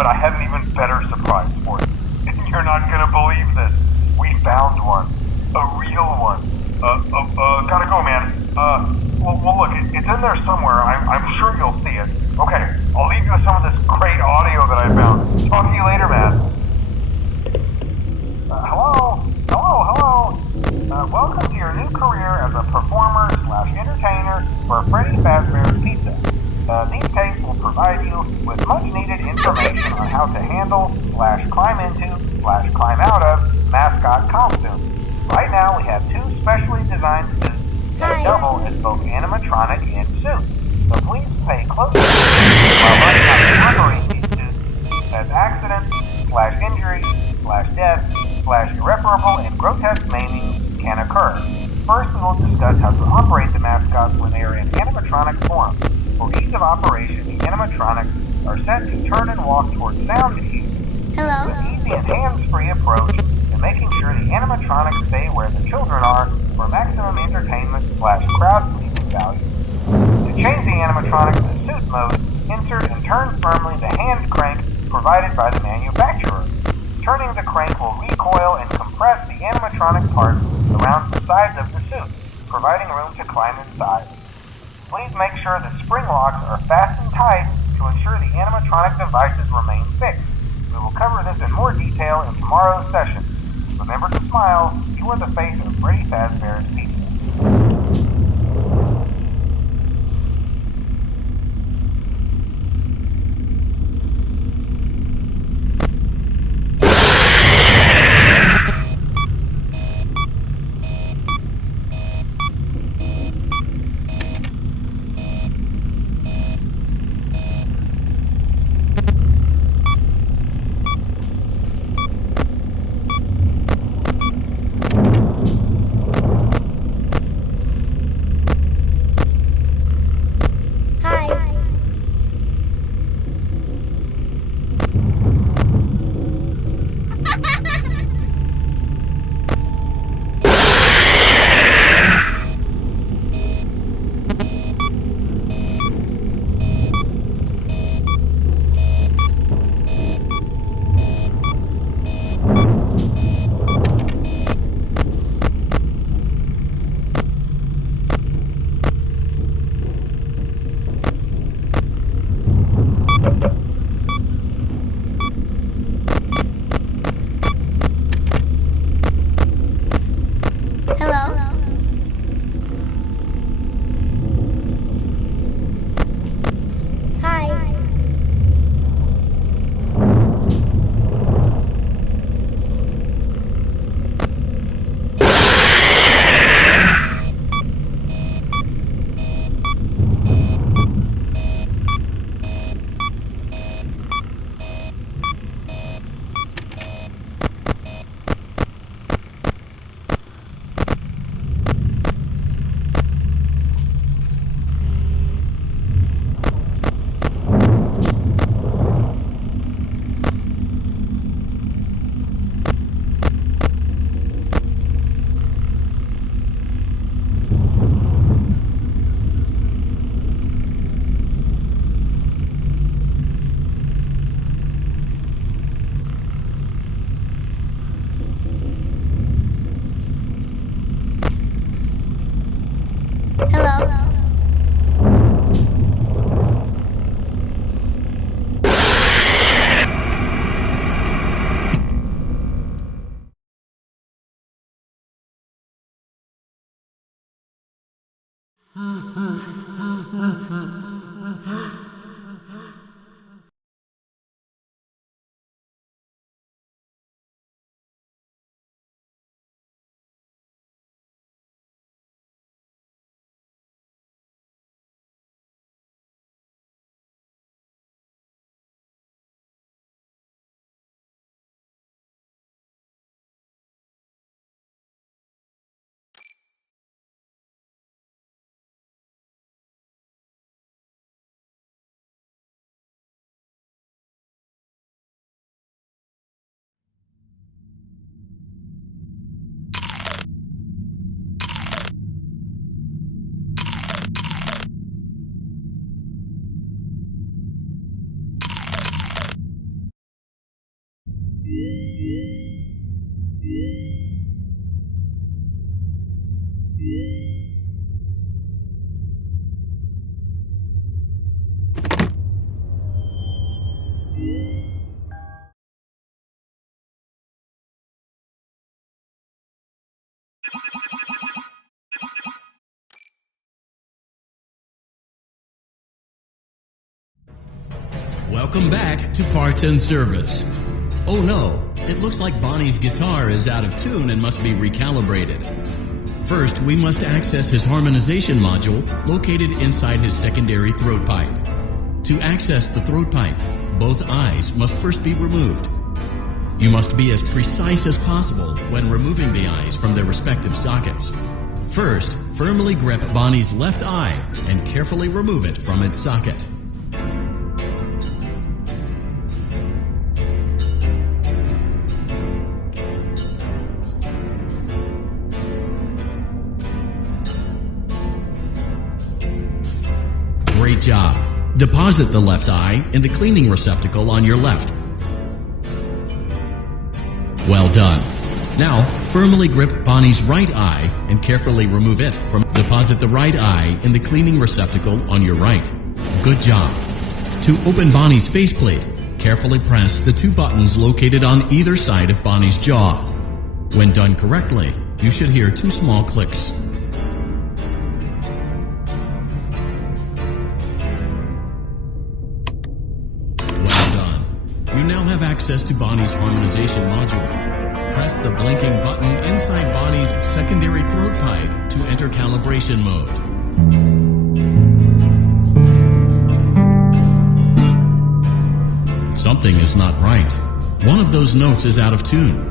but I have an even better surprise for you. You're not gonna believe this. We found one. A real one. Gotta go, man. Well, look, it's in there somewhere. I'm sure you'll see it. Okay, I'll leave you with some of this great audio that I found. Talk to you later, man. Hello? Welcome to your new career as a performer/entertainer for Freddy Fazbear's Pizza. These tapes will provide you with much-needed information on how to handle/climb into/climb out of mascot costumes. Right now, we have two specially designed suits that double as both animatronic and suits. So please pay close attention while learning how to operate these suits, as accidents/injury/death/irreparable and grotesque maiming can occur. First, we will discuss how to operate the mascots when they are in animatronic form. For ease of operation, the animatronics are set to turn and walk towards sound cues. Hello? With an easy and hands-free approach to making sure the animatronics stay where the children are for maximum entertainment/crowd-pleasing value. To change the animatronics to suit mode, insert and turn firmly the hand crank provided by the manufacturer. Turning the crank will recoil and compress the animatronic parts around the sides of the suit, providing room to climb inside. Please make sure the spring locks are fastened tight to ensure the animatronic devices remain fixed. We will cover this in more detail in tomorrow's session. Remember to smile. You are the face of Freddy Fazbear's Pizza. Welcome back to Parts and Service. Oh no, it looks like Bonnie's guitar is out of tune and must be recalibrated. First, we must access his harmonization module located inside his secondary throat pipe. To access the throat pipe, both eyes must first be removed. You must be as precise as possible when removing the eyes from their respective sockets. First, firmly grip Bonnie's left eye and carefully remove it from its socket. Great job. Deposit the left eye in the cleaning receptacle on your left. Well done. Now, firmly grip Bonnie's right eye and carefully remove it from. Deposit the right eye in the cleaning receptacle on your right. Good job. To open Bonnie's faceplate, carefully press the two buttons located on either side of Bonnie's jaw. When done correctly, you should hear two small clicks. Well done. You now have access to Bonnie's harmonization module. Press the blinking button inside Bonnie's secondary throat pipe to enter calibration mode. Something is not right. One of those notes is out of tune.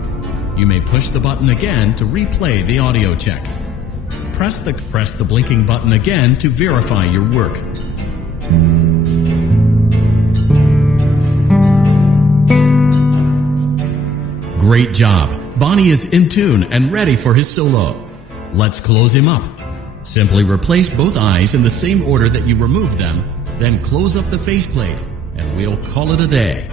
You may push the button again to replay the audio check. Press the blinking button again to verify your work. Great job. Bonnie is in tune and ready for his solo. Let's close him up. Simply replace both eyes in the same order that you removed them, then close up the faceplate, and we'll call it a day.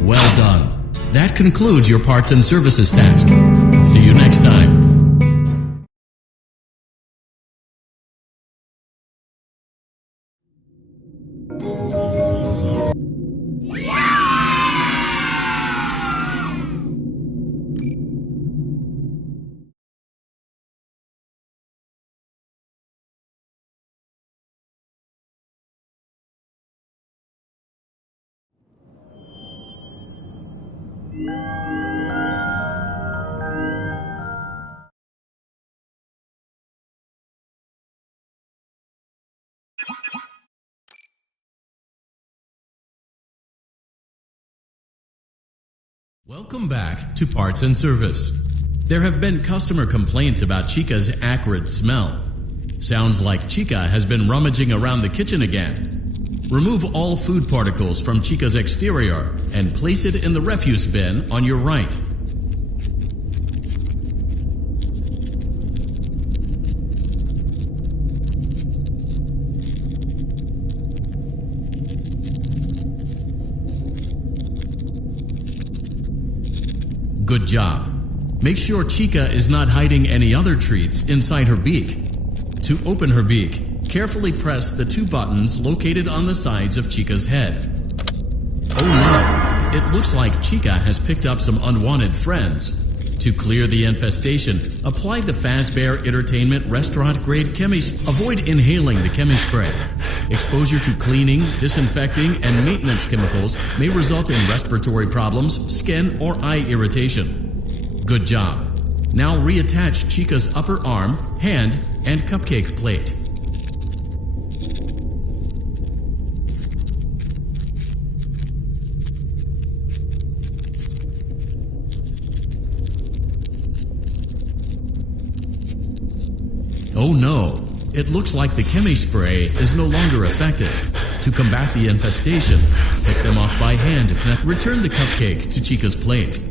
Well done. That concludes your parts and services task. See you next time. Welcome back to Parts and Service. There have been customer complaints about Chica's acrid smell. Sounds like Chica has been rummaging around the kitchen again. Remove all food particles from Chica's exterior and place it in the refuse bin on your right. Good job. Make sure Chica is not hiding any other treats inside her beak. To open her beak, carefully press the two buttons located on the sides of Chica's head. Oh no, it looks like Chica has picked up some unwanted friends. To clear the infestation, apply the Fazbear Entertainment restaurant-grade chemi. Avoid inhaling the chemi spray. Exposure to cleaning, disinfecting, and maintenance chemicals may result in respiratory problems, skin, or eye irritation. Good job. Now reattach Chica's upper arm, hand, and cupcake plate. Oh no, it looks like the chemi spray is no longer effective. To combat the infestation, pick them off by hand. Return the cupcake to Chica's plate.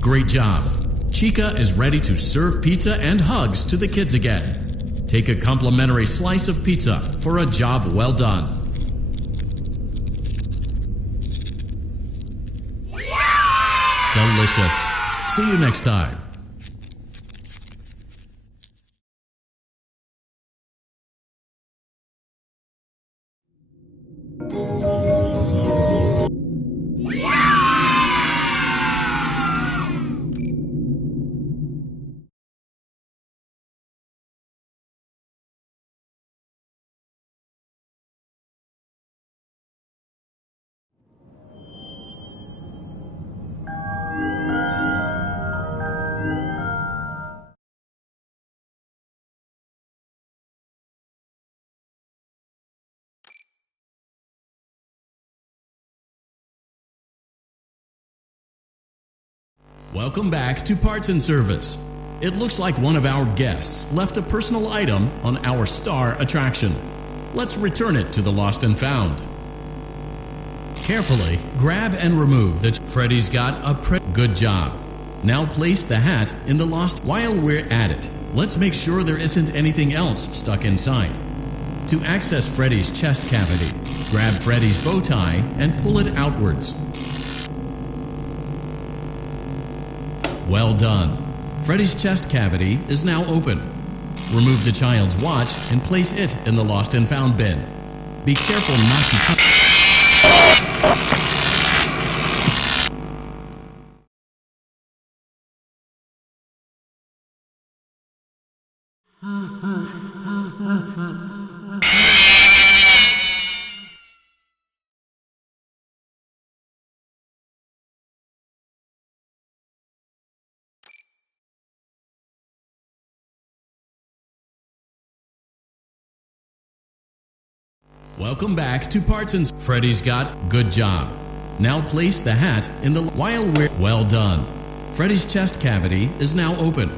Great job. Chica is ready to serve pizza and hugs to the kids again. Take a complimentary slice of pizza for a job well done. Delicious. See you next time. Welcome back to Parts and Service. It looks like one of our guests left a personal item on our star attraction. Let's return it to the Lost and Found. Carefully grab and remove the Freddy's got a good job. Now place the hat in the lost. While we're at it, let's make sure there isn't anything else stuck inside. To access Freddy's chest cavity, grab Freddy's bow tie and pull it outwards. Well done. Freddy's chest cavity is now open. Remove the child's watch and place it in the Lost and Found bin. Be careful not to touch. Welcome back to Parts and Freddy's got good job. Now place the hat in the while we're well done. Freddy's chest cavity is now open.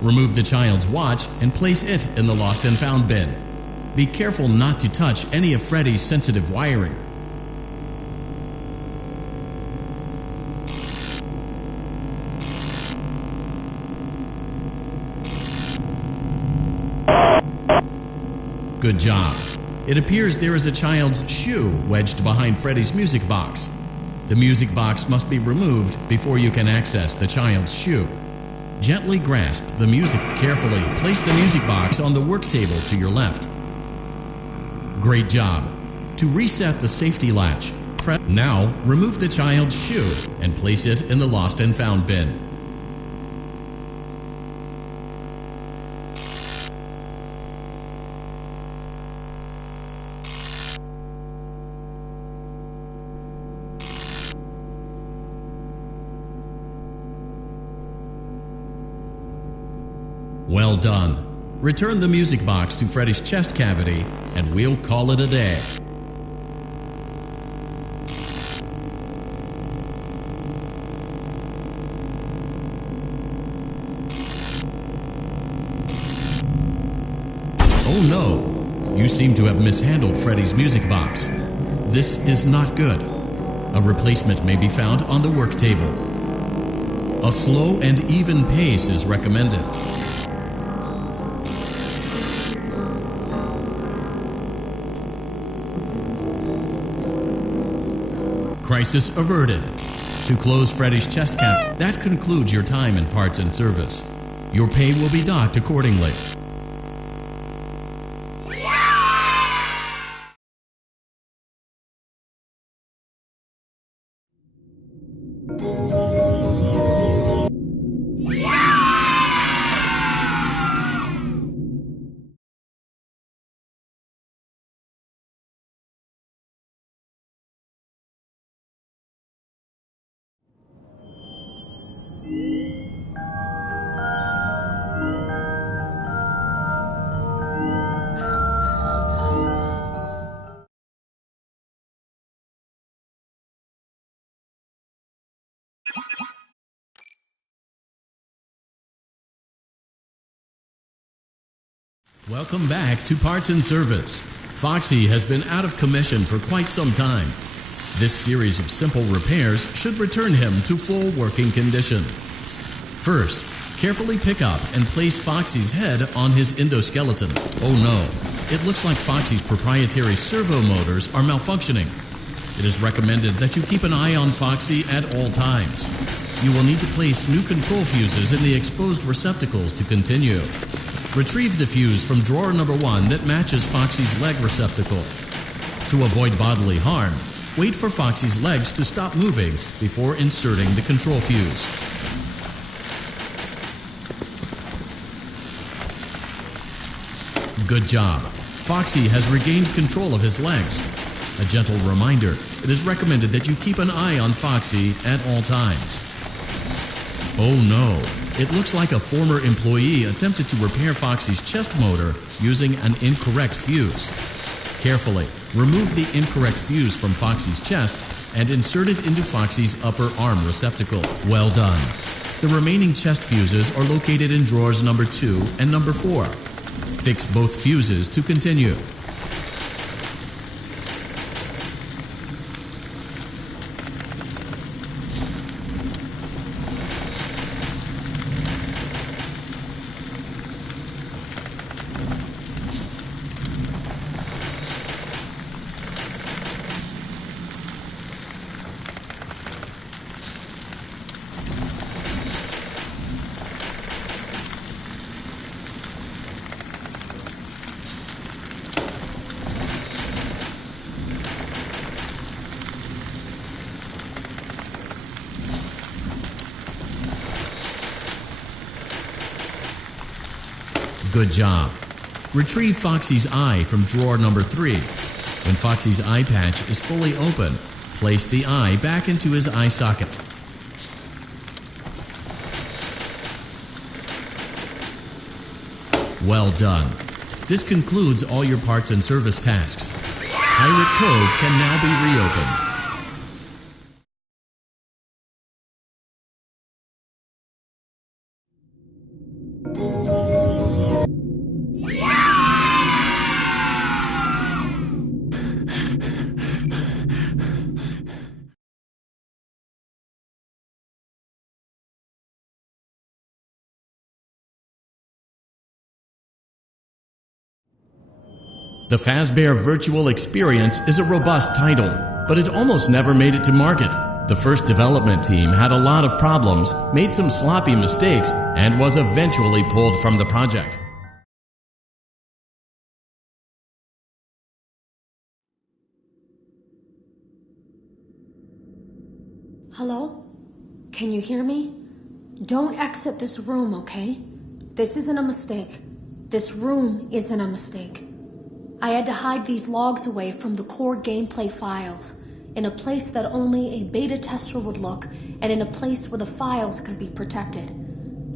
Remove the child's watch and place it in the Lost and Found bin. Be careful not to touch any of Freddy's sensitive wiring. Good job. It appears there is a child's shoe wedged behind Freddy's music box. The music box must be removed before you can access the child's shoe. Gently grasp the music. Carefully place the music box on the work table to your left. Great job. To reset the safety latch, now remove the child's shoe and place it in the Lost and Found bin. Well done. Return the music box to Freddy's chest cavity, and we'll call it a day. Oh no! You seem to have mishandled Freddy's music box. This is not good. A replacement may be found on the work table. A slow and even pace is recommended. Crisis averted. To close Freddy's chest cavity, that concludes your time in Parts and Service. Your pay will be docked accordingly. Welcome back to Parts and Service. Foxy has been out of commission for quite some time. This series of simple repairs should return him to full working condition. First, carefully pick up and place Foxy's head on his endoskeleton. Oh no, it looks like Foxy's proprietary servo motors are malfunctioning. It is recommended that you keep an eye on Foxy at all times. You will need to place new control fuses in the exposed receptacles to continue. Retrieve the fuse from drawer number 1 that matches Foxy's leg receptacle. To avoid bodily harm, wait for Foxy's legs to stop moving before inserting the control fuse. Good job. Foxy has regained control of his legs. A gentle reminder, it is recommended that you keep an eye on Foxy at all times. Oh no, it looks like a former employee attempted to repair Foxy's chest motor using an incorrect fuse. Carefully, remove the incorrect fuse from Foxy's chest and insert it into Foxy's upper arm receptacle. Well done. The remaining chest fuses are located in drawers number 2 and number 4. Fix both fuses to continue. Good job. Retrieve Foxy's eye from drawer number 3. When Foxy's eye patch is fully open, place the eye back into his eye socket. Well done. This concludes all your parts and service tasks. Pirate Cove can now be reopened. The Fazbear Virtual Experience is a robust title, but it almost never made it to market. The first development team had a lot of problems, made some sloppy mistakes, and was eventually pulled from the project. Hello? Can you hear me? Don't exit this room, okay? This isn't a mistake. This room isn't a mistake. I had to hide these logs away from the core gameplay files, in a place that only a beta tester would look, and in a place where the files could be protected.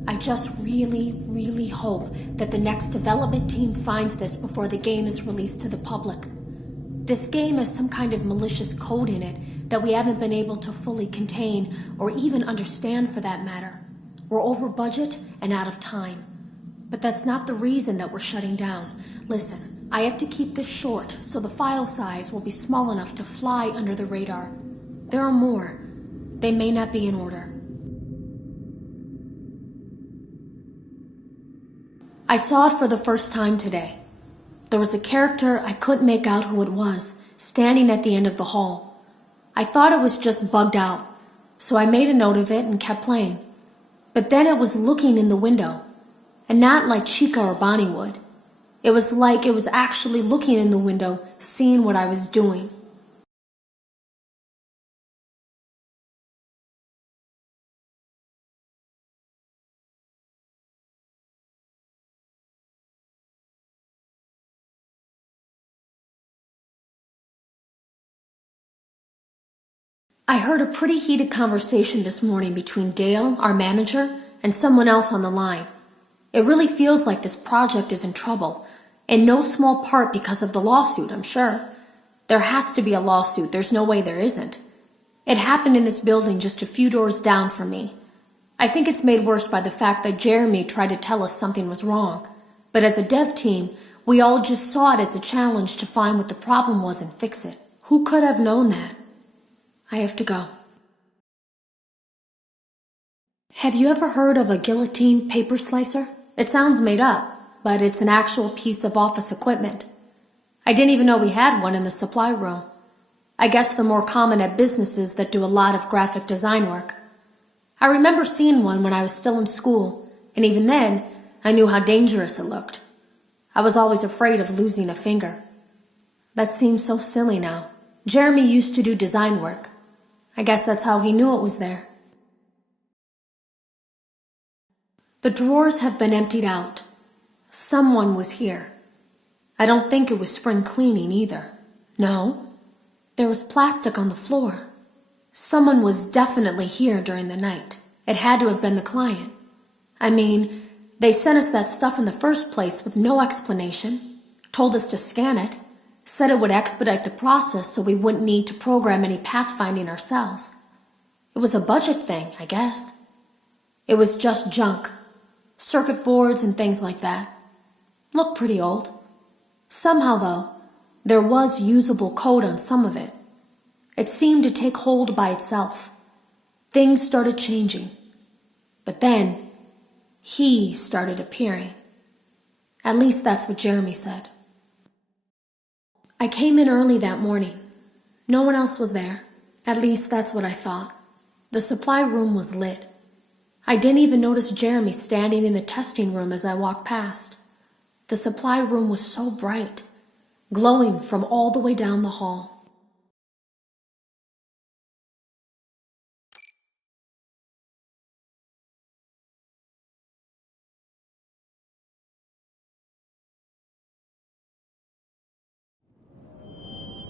I just really hope that the next development team finds this before the game is released to the public. This game has some kind of malicious code in it that we haven't been able to fully contain, or even understand for that matter. We're over budget and out of time. But that's not the reason that we're shutting down. Listen. I have to keep this short, so the file size will be small enough to fly under the radar. There are more. They may not be in order. I saw it for the first time today. There was a character I couldn't make out who it was, standing at the end of the hall. I thought it was just bugged out, so I made a note of it and kept playing. But then it was looking in the window, and not like Chica or Bonnie would. It was like it was actually looking in the window, seeing what I was doing. I heard a pretty heated conversation this morning between Dale, our manager, and someone else on the line. It really feels like this project is in trouble. In no small part because of the lawsuit, I'm sure. There has to be a lawsuit. There's no way there isn't. It happened in this building just a few doors down from me. I think it's made worse by the fact that Jeremy tried to tell us something was wrong. But as a dev team, we all just saw it as a challenge to find what the problem was and fix it. Who could have known that? I have to go. Have you ever heard of a guillotine paper slicer? It sounds made up, but it's an actual piece of office equipment. I didn't even know we had one in the supply room. I guess they're more common at businesses that do a lot of graphic design work. I remember seeing one when I was still in school, and even then, I knew how dangerous it looked. I was always afraid of losing a finger. That seems so silly now. Jeremy used to do design work. I guess that's how he knew it was there. The drawers have been emptied out. Someone was here. I don't think it was spring cleaning either. No, there was plastic on the floor. Someone was definitely here during the night. It had to have been the client. I mean, they sent us that stuff in the first place with no explanation, told us to scan it, said it would expedite the process so we wouldn't need to program any pathfinding ourselves. It was a budget thing, I guess. It was just junk. Circuit boards and things like that. Looked pretty old. Somehow, though, there was usable code on some of it. It seemed to take hold by itself. Things started changing. But then, he started appearing. At least that's what Jeremy said. I came in early that morning. No one else was there. At least that's what I thought. The supply room was lit. I didn't even notice Jeremy standing in the testing room as I walked past. The supply room was so bright, glowing from all the way down the hall.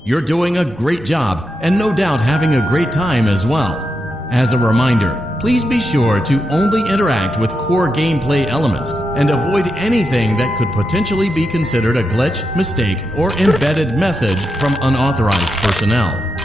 You're doing a great job, and no doubt having a great time as well. As a reminder, please be sure to only interact with core gameplay elements and avoid anything that could potentially be considered a glitch, mistake, or embedded message from unauthorized personnel.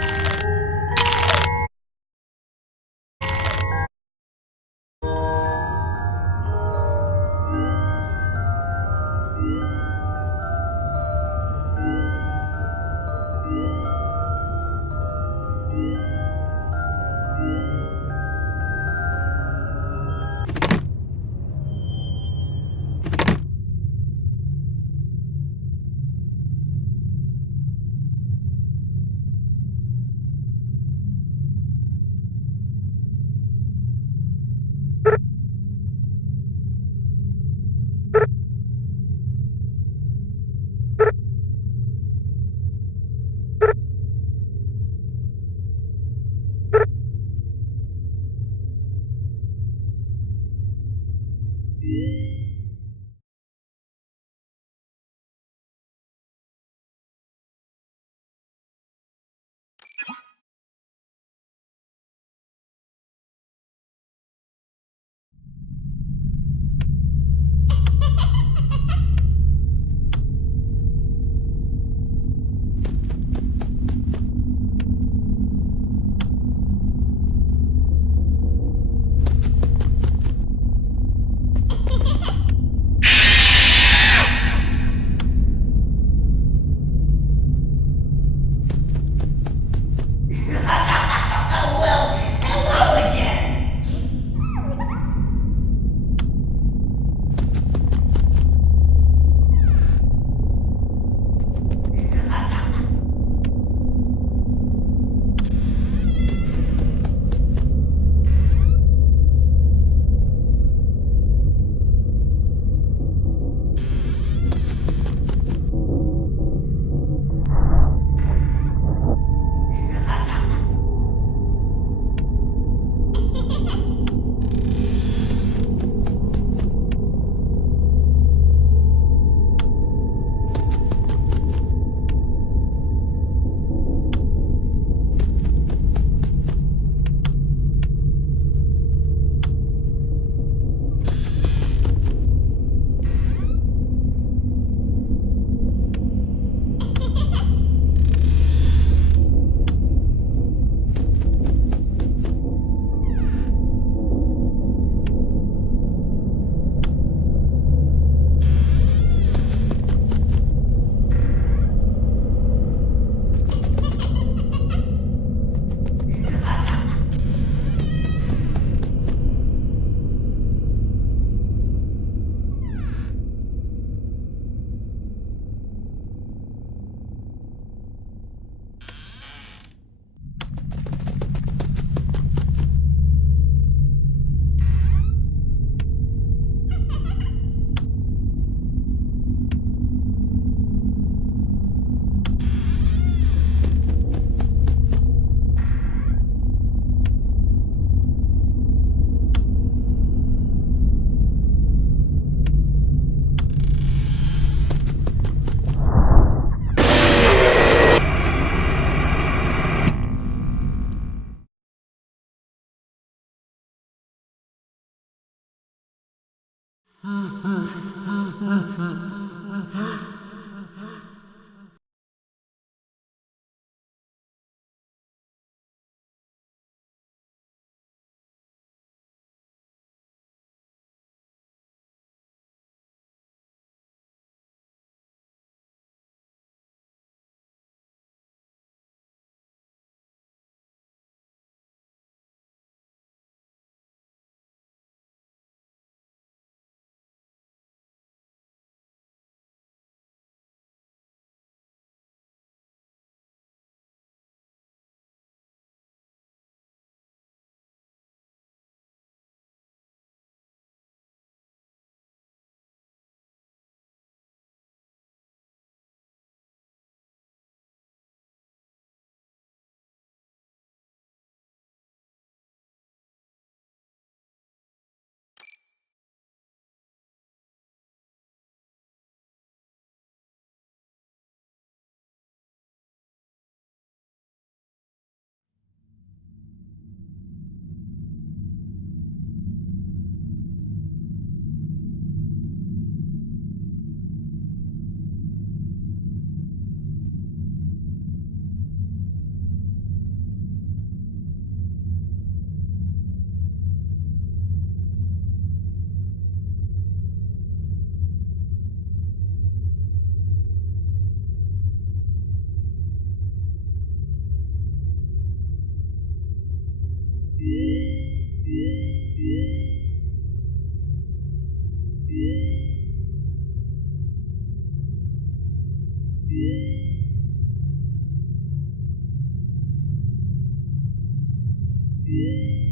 you